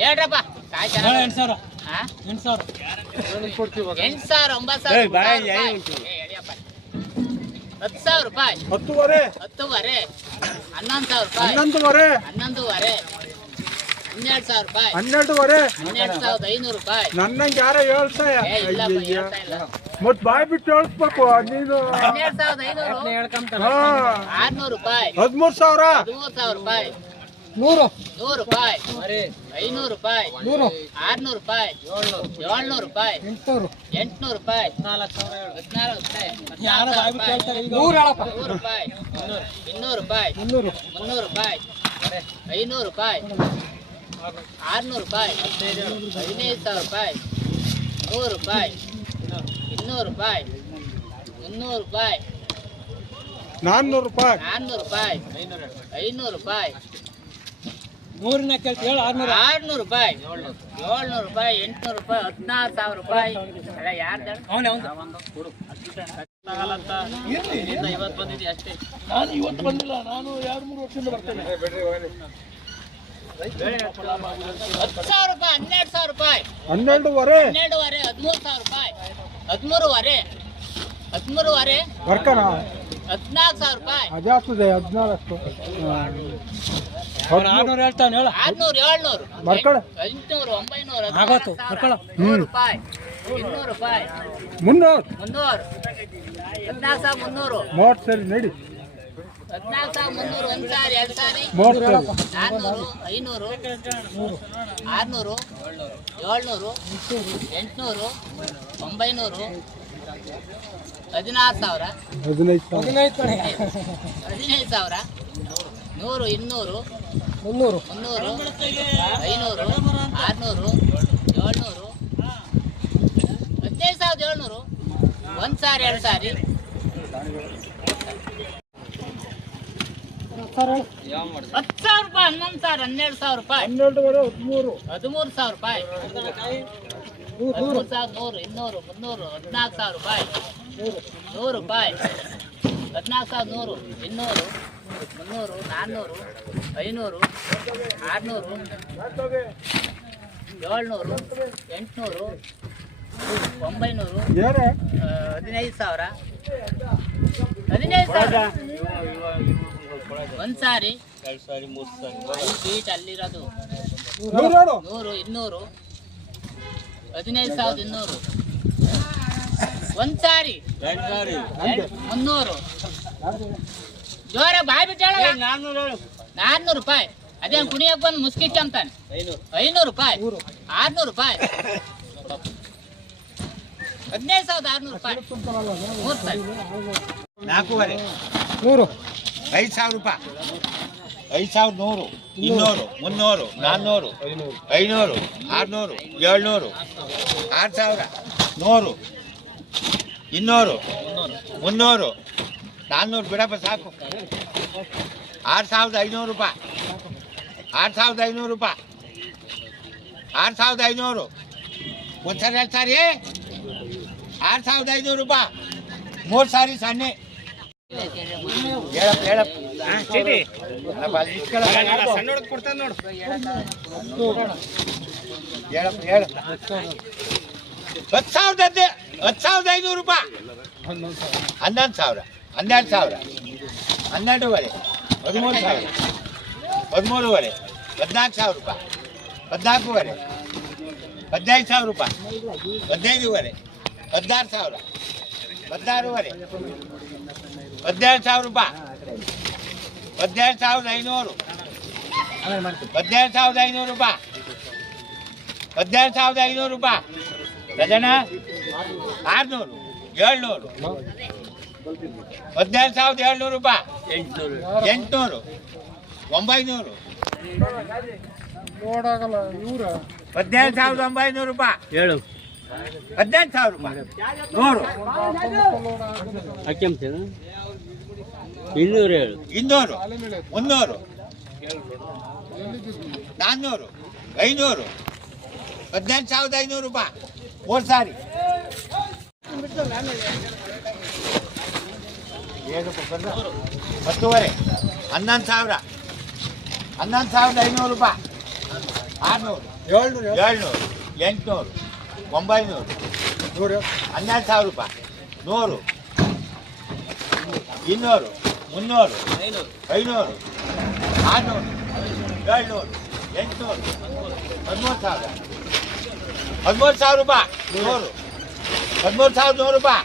ಹೇಳ್ರಪ್ಪ 8,000 8,000 10,000 ರೂಪಾಯಿ 10,000 10,000 11,000 ರೂಪಾಯಿ 11,000 11,000 12,000 ರೂಪಾಯಿ 12,000 12,500 ರೂಪಾಯಿ ನನ್ನಂಗೆ ಯಾರೋ ಹೇಳ್ತಾಯ ಇಲ್ಲಪ್ಪ ಹೇಳ್ತಾ ಇಲ್ಲ ಮತ್ ಬಾಯ್ ಬಿಟ್ಟು ಹೇಳ್ಸ್ಬೇಕು ನೀನು 12,500 600 ರೂಪಾಯಿ 13,000 13,000 ರೂಪಾಯಿ 100 100 ರೂಪಾಯಿ 500 ರೂಪಾಯಿ 100 600 ರೂಪಾಯಿ 700 ರೂಪಾಯಿ 800 ರೂಪಾಯಿ 14,000 ರೂಪಾಯಿ 100 ರೂಪಾಯಿ 200 ರೂಪಾಯಿ 300 ರೂಪಾಯಿ 500 ರೂಪಾಯಿ 600 ರೂಪಾಯಿ 15,000 ರೂಪಾಯಿ 100 ರೂಪಾಯಿ 200 ರೂಪಾಯಿ 300 ರೂಪಾಯಿ 400 ರೂಪಾಯಿ 400 ರೂಪಾಯಿ 500 ರೂಪಾಯಿ 600 ರೂಪಾಯಿ 700 ರೂಪಾಯಿ 800 ರೂಪಾಯಿ 16,000 ರೂಪಾಯಿ ಎಲ್ಲ ಯಾರ್ದು ಇವತ್ತು ಬಂದಿದೆ ಅಷ್ಟೇ. ನಾನು ಇವತ್ತು ಬಂದಿಲ್ಲ, ನಾನು 2-3 ವರ್ಷದಿಂದ ಬರ್ತೇನೆ. 10,000 ರೂಪಾಯಿ 12,000 ರೂಪಾಯಿ 12,500 13,000 ರೂಪಾಯಿ 13,000 13,000 ಬರ್ಕಣ 14,000 ರೂಪಾಯಿ ಅದಾಗ್ತದೆ 14 600 ಹೇಳ್ತಾನೆ ಹೇಳ 600 700 ಬರ್ಕಳ 800 900 ಆಗತ್ತು, ಬರ್ಕೊಳ. 100 ರೂಪಾಯಿ 200 ರೂಪಾಯಿ 300 300 14,300 ಮೂವತ್ತು ಸರಿ ನಡಿ 14,300 ಒಂದು ಸಾರಿ 2 ಸಾರಿ 30 ಸರಿ 400 500 600 700 800 900 16,000 15,000 15,000 100 200 300 500 600 700 15,700 ಒಂದು ಸಾರಿ 2 ಸಾರಿ 10,000 ರೂಪಾಯಿ 11,000 12,000 ರೂಪಾಯಿ 13,000 ರೂಪಾಯಿ 13,100 200 300 14,000 ರೂಪಾಯಿ 100 ರೂಪಾಯಿ 14,100 200 300 400 500 600 700 800 900 15,000 ಒಂದು ಸಾರಿ 2 ಸಾರಿ 3 ಸಾರಿ ಸೀಟ್ ಅಲ್ಲಿರೋದು 100 200 15,200 ಒಂದು ಸಾರಿ 2 ಸಾರಿ 300 ಜೋರ ಬಾಯ್ ಬಿಟ್ಟು 400 ರೂಪಾಯಿ ಅದೇನು ಕುಣಿಯಕ್ಕೆ ಬಂದು ಮುಸ್ಕಿಕ್ಕೆ ಅಂತಾನೆ 500 ರೂಪಾಯಿ 600 ರೂಪಾಯಿ 15,600 ರೂಪಾಯಿ 3 ಸಾರಿ 4,500 5,000 ರೂಪಾಯಿ 5,100 200 300 400 500 600 700 6,000 100 200 300 400 ಬಿಡಪ್ಪ ಸಾಕು 6,500 ರೂಪಾಯಿ 6,500 ರೂಪಾಯಿ 6,500 ಒಂದು ಸಾರಿ 2 ಸಾರಿ 6,500 ರೂಪಾಯಿ 3 ಸಾರಿ ಸನ್ನೆ ಹೇಳಪ್ಪ ಹೇಳ 10,500 ರೂಪಾಯಿ 11,000 12,000 12,500 13,000 13,500 14,000 ರೂಪಾಯಿ 14,500 15,000 ರೂಪಾಯಿ 15,500 16,000 16,500 17,000 ರೂಪಾಯಿ 17,500 17,500 ರೂಪಾಯಿ 17,500 ರೂಪಾಯಿ ರಜನ 600 700 17,700 ರೂಪಾಯಿ 800 900 17,900 ರೂಪಾಯಿ ಹೇಳು 18,000 ರೂಪಾಯಿ 100 200 ಹೇಳು 200 300 400 500 18,500 ರೂಪಾಯಿ 3 ಸಾರಿ ಹತ್ತುವರೆ 11,000 11,500 ರೂಪಾಯಿ 600 700 800 900 12,000 ರೂಪಾಯಿ 100 200 300 500 600 700 800 13,000 ರೂಪಾಯಿ 13,100 ರೂಪಾಯಿ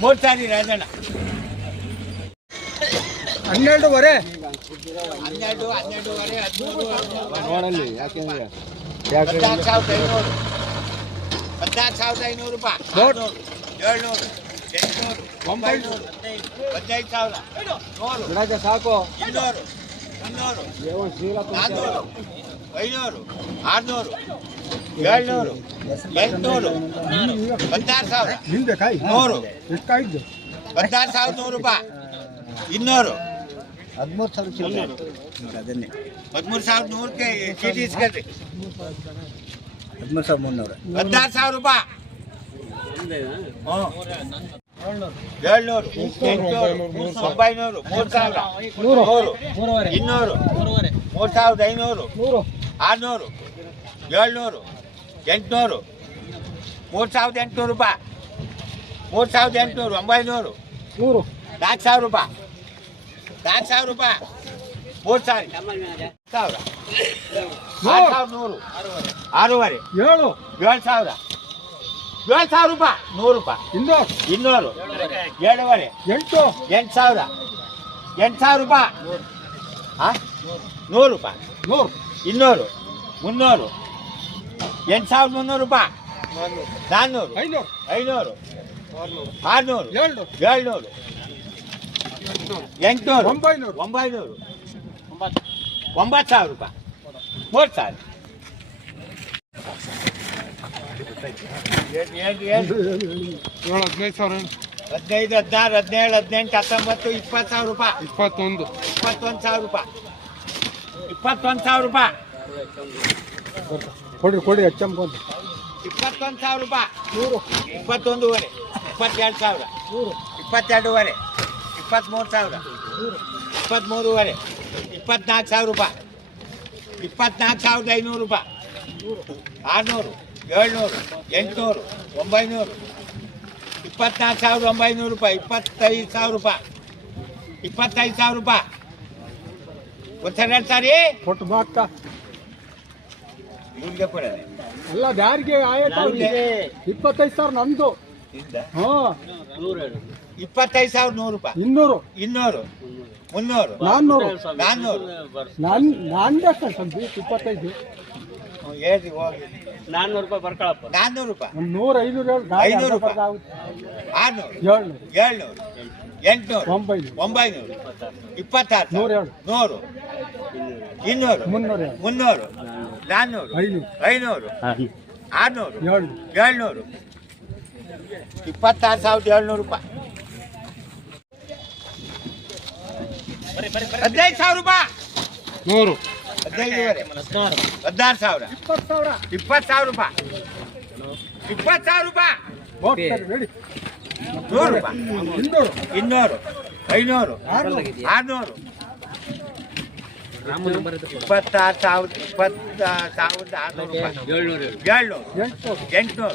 3 ಸಾರಿ ರಾಜಣ್ಣ 12ವರೆ 12 12ವರೆ ನೋಡಲ್ಲಿ ಯಾಕೆ 14,500 ರೂಪಾಯಿ 700 800 900 15,000 ಬಿಡಕ್ಕೆ ಸಾಕು 200 300 400 500 600 700 800 16,000 ಹಿಂದೆ ಕಾಯಿ 100 ಎಷ್ಟು ಕಾಯಿದ್ದು 16,100 ರೂಪಾಯಿ 200 13,000 13,100ಕ್ಕೆ ಚೀಟಿ ಇಸ್ಕೊಳ್ರಿ 13,300 16,000 ರೂಪಾಯಿ 700 800 900 3,000 100 200 3,500 600 700 800 3,800 ರೂಪಾಯಿ 3,800 900 4,000 ರೂಪಾಯಿ 4,000 ರೂಪಾಯಿ 3 ಸಾರಿ 4,100 6,500 7,000 7,000 ರೂಪಾಯಿ 100 ರೂಪಾಯಿ 200 7,500 8,000 8,000 ರೂಪಾಯಿ 100 ರೂಪಾಯಿ 200 300 8,300 ರೂಪಾಯಿ 400 500 600 700 800 900 9,000 ರೂಪಾಯಿ 3 ಸಾರಿ 15 16 17 18 19 20,000 ರೂಪಾಯಿ 21,000 ರೂಪಾಯಿ 21,000 ರೂಪಾಯಿ ಕೊಡಿ ಹೆಚ್ಚಂಬೋದು 21,000 ರೂಪಾಯಿ 21,500 22,000 22,500 23,000 23,500 24,000 ರೂಪಾಯಿ 24,500 ರೂಪಾಯಿ 600 700 800 900 24,900 ರೂಪಾಯಿ 25,000 ರೂಪಾಯಿ 25,000 ರೂಪಾಯಿ ಒಂದ್ಸರಿ 2 ಸಾರಿ ಕೊಟ್ಟು ಬಾಕ್ಕ ಇವ್ರಿಗೆ ಕೊಡೋದೆ ಎಲ್ಲ ಬ್ಯಾರಿಗೆ ಆಯ್ತು 25,000 ನಂದು ಹಾ 25,100 ರೂಪಾಯಿ 200 200 300 400 400 ನಂದೇ ಸ್ವಲ್ಪ 25 ಏಜಿ ಹೋಗಿ 400 ರೂಪಾಯಿ ಬರ್ಕೊಳಪ್ಪ 400 ರೂಪಾಯಿ 100 500 500 ರೂಪಾಯಿ. 600 700 800 900 26,000 100 200 300 400 500 600 700 26,700 ರೂಪಾಯಿ 15,000 ರೂಪಾಯಿ 100 15,500 16,000 20,000 ರೂಪಾಯಿ 20,000 ರೂಪಾಯಿ ರೆಡಿ 100 ರೂಪಾಯಿ 200 200 500 600 26,000 20,600 ರೂಪಾಯಿ 700 800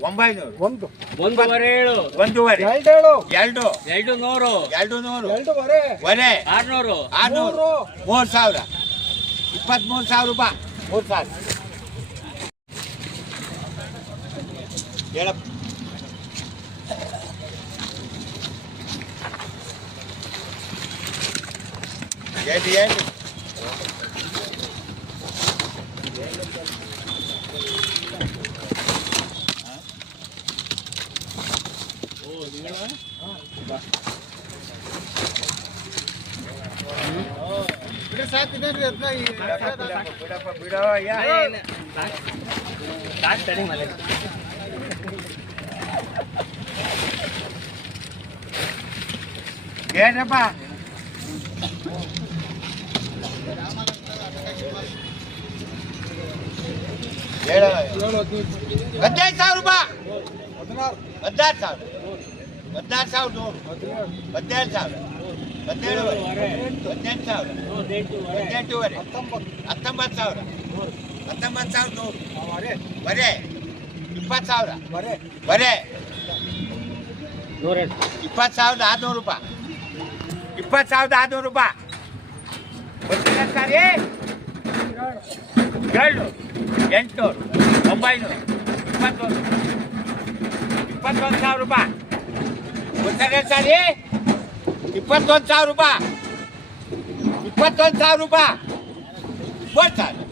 900 ಒಂದೂವರೆ 1 2 ಎರಡು 200 200 ವರೆ 600 600 3,000 23,000 ರೂಪಾಯಿ 3,000 ಹೇಳಪ್ಪ ಹೇಳಿ ಬಿಡೋ ಏನಪ್ಪ ಹೇಳ 15,000 ರೂಪಾಯಿ ಹದಿನಾರು ಸಾವಿರ 16,100 17,000 17,500 18,000 18,500 19,000 19,100 ಬರೇ 20,000 ಬರೇ 20,600 ರೂಪಾಯಿ 20,600 ರೂಪಾಯಿ ಗೊತ್ತಿಲ್ಲ ಸರಿ 700 800 900 21,000 ರೂಪಾಯಿ ಗೊತ್ತಿಲ್ಲ ಸರಿ 21,000 ರೂಪಾಯಿ 21,000 ರೂಪಾಯಿ 3,000